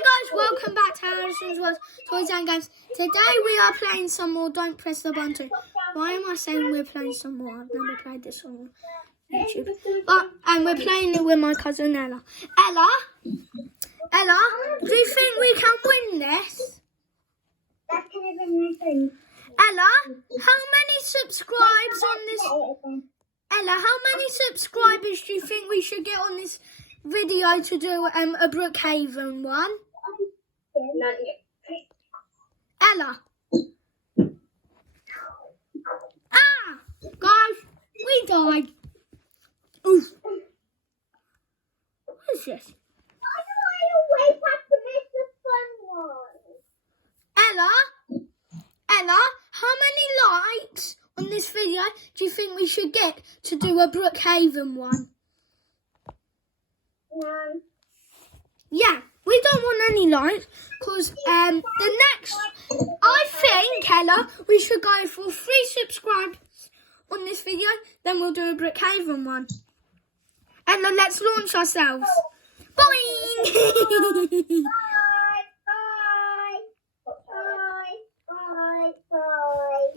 Hi guys, welcome back to Harrison's World Toys and Games. Today we are playing some more Don't Press the Button. Why am I saying we're playing some more? I've never played this on YouTube. And we're playing it with my cousin Ella. Ella, do you think we can win this? Ella, how many subscribes on this? Ella, how many subscribers do you think we should get on this video to do a Brookhaven one? Ella. Ah! Guys, we died. Oof. What is this? Ella, how many likes on this video do you think we should get to do a Brookhaven one? No. Yeah, we don't want any likes because the next, I think, Ella, we should go for 3 subscribers on this video, then we'll do a Brookhaven one. Ella, let's launch ourselves. Boing!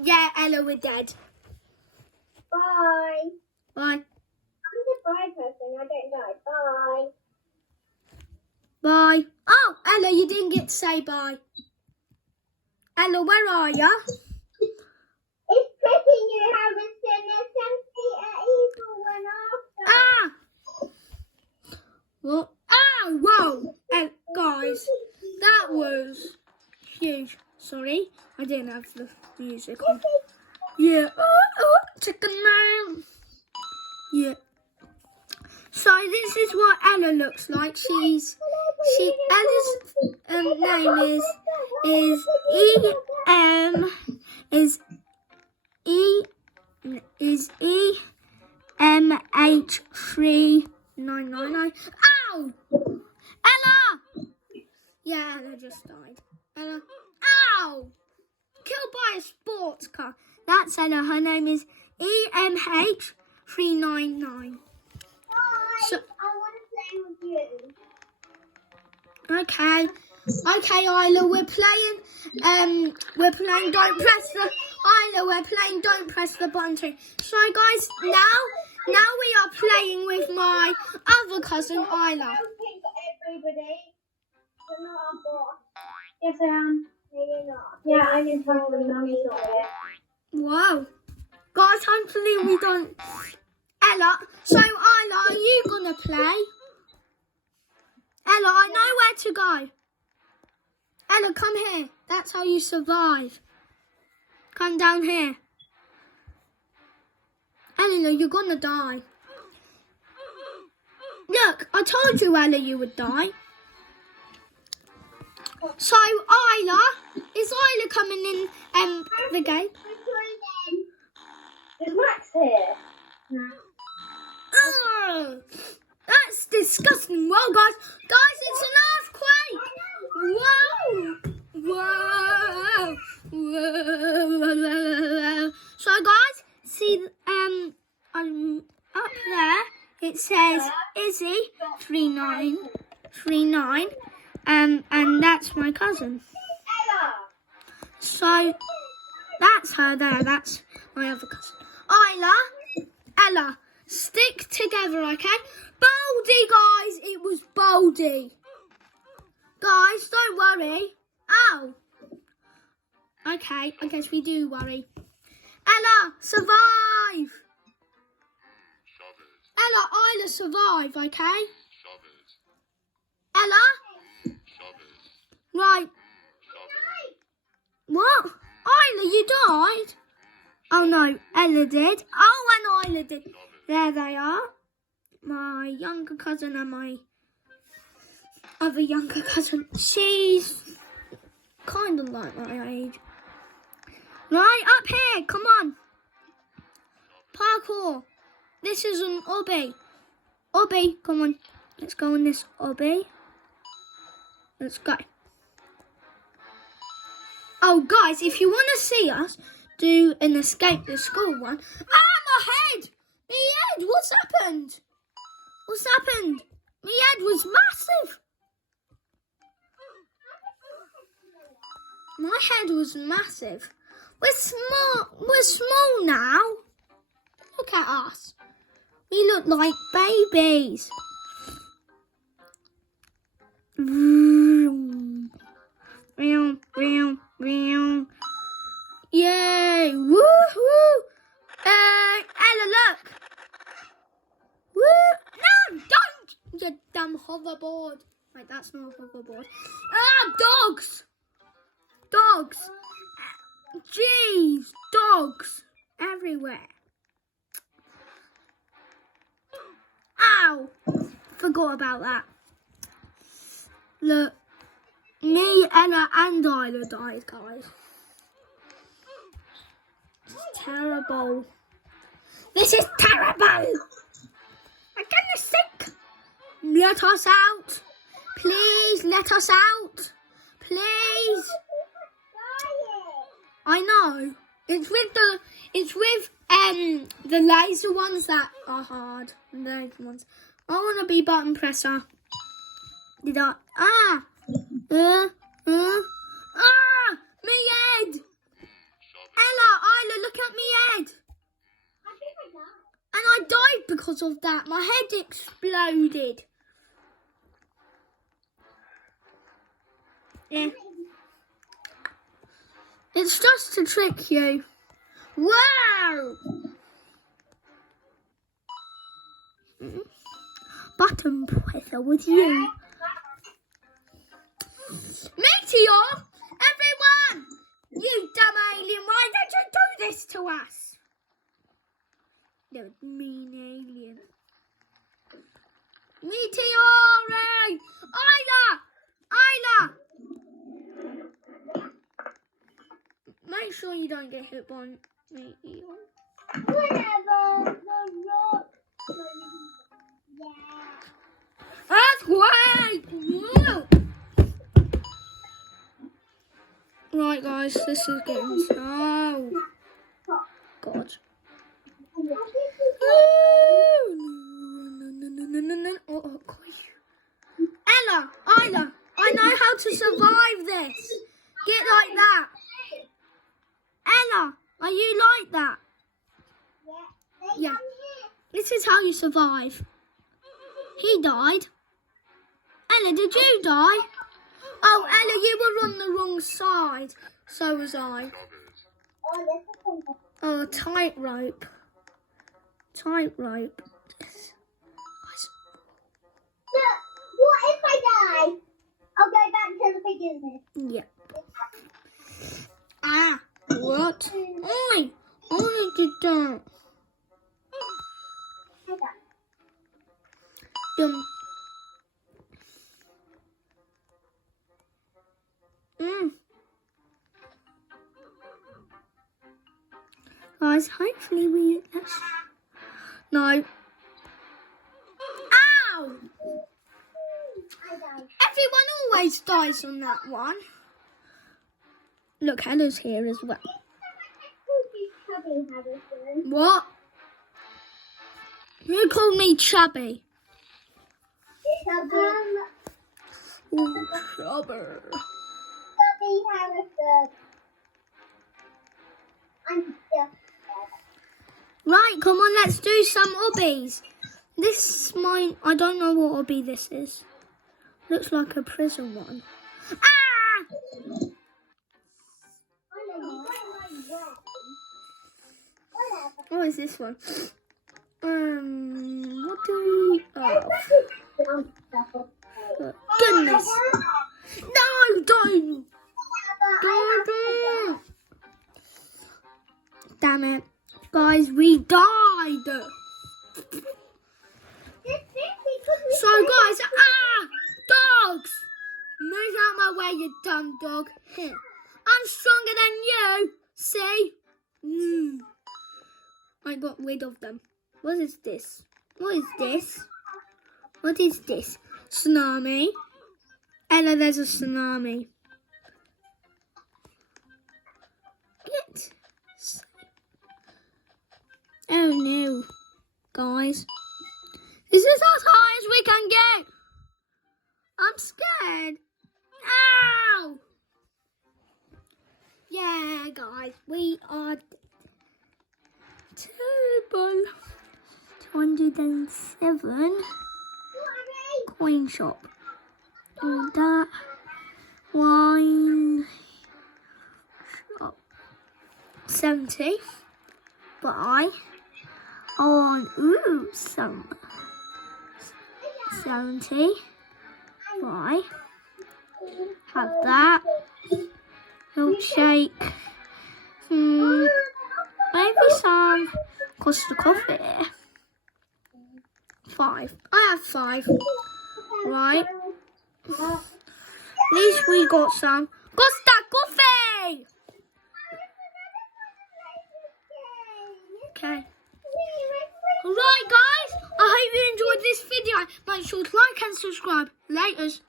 Yeah, Ella, we're dead. Bye. Bye. I'm the bye person. I don't know. Bye. Bye. Oh, Ella, you didn't get to say bye. Ella, where are you? It's pretty new, Harrison. There's something evil one after. Ah! What? Ah, whoa! Guys, that was huge. Sorry, I didn't have the music on. Yeah. Chicken man. Yeah. So this is what Ella looks like. Ella's name is EMH3999. Ow! Ella! Yeah, Ella just died. Ella. Ow! Killed by a sports car. That's Ella. Her name is EMH399. So, I want to play with you. okay, Isla, we're playing Don't Press the Button. So guys, now we are playing with my other cousin Isla. Everybody. You're not our boss. Yes, I am. No, you're not. Yeah, I'm in trouble with Mummy's not here. Whoa. Guys, hopefully we don't... Ella, so Isla, are you gonna play? Ella, I know where to go. Ella, come here. That's how you survive. Come down here. Ella, you're gonna die. Look, I told you, Ella, you would die. So, Isla, is Isla coming in the game? Is Max here? No. Oh, that's disgusting. Well, guys, it's an earthquake. Whoa. So, guys, see, up there, it says Izzy3939, and that's my cousin. So, that's her there. That's my other cousin. Ella, stick together, okay? Baldy, guys, it was Baldy. Guys, don't worry. Ow. Okay, I guess we do worry. Ella, survive. Ella, survive, okay? Ella? Right. What? Isla, you died? Oh no, Ella did. Oh, and Isla did. There they are. My younger cousin and my other younger cousin. She's kind of like my age. Right, up here, come on. Parkour. This is an obby. Obby, come on. Let's go on this obby. Let's go. Oh, guys, if you want to see us do an escape the school one. Ah, my head! My head, what's happened? What's happened? My head was massive. My head was massive. We're small. We're small now. Look at us. We look like babies. Yay! Woohoo! Ella, look. Woo! No, don't! You damn hoverboard. Wait, that's not a hoverboard. Ah, dogs! Dogs! Jeez, dogs everywhere. Ow! Forgot about that. Look, me, Ella, and Isla died, guys. It's terrible. This is terrible! I'm gonna sink! Let us out! Please, let us out! Please! I know. It's with the laser ones that are hard. The laser ones. I want to be button presser. Did I? Ah! Me head! Ella, look at me head! And I died because of that. My head exploded. Yeah. It's just to trick you. Wow! Button presser with you. Meteor! Everyone! You dumb alien, why did you do this to us? You mean alien. Meteor! Isla! Make sure you don't get hit by Meteor. Whatever. Earthquake! Woo! Right, guys, this is getting so... God. Oh, gosh. Ella, Isla, I know how to survive this. Get like that. Ella, are you like that? Yeah. This is how you survive. He died. Ella, did you die? Oh, Ella, you were on the wrong side. So was I. Oh, tightrope. Tightrope. What if I die? I'll go back to the beginning. Yep. Ah, what? Oi, only did that. Guys, hopefully we... No. Ow! Everyone always dies on that one. Look, Ella's here as well. What? You called me chubby. Ooh, chubber. Right, come on, let's do some obbies. This is mine. I don't know what obby this is. Looks like a prison one. Ah! What is this one? What do we... Oh. Goodness. No, don't. Don't. Damn it. Guys, we died. So, guys, dogs. Move out my way, you dumb dog. Here. I'm stronger than you. See? I got rid of them. What is this? What is this? What is this? Tsunami. Ella, there's a tsunami. Get. Oh no, guys. This is as high as we can get. I'm scared. Ow! guys. We are terrible. 207 coin shop. All that wine shop. 70. Buy on some 70. Buy. Have that. Milkshake. Maybe some Costa Coffee. 5. I have 5. Right. At least we got some Costa Coffee. Okay. Alright guys, I hope you enjoyed this video. Make sure to like and subscribe. Laters.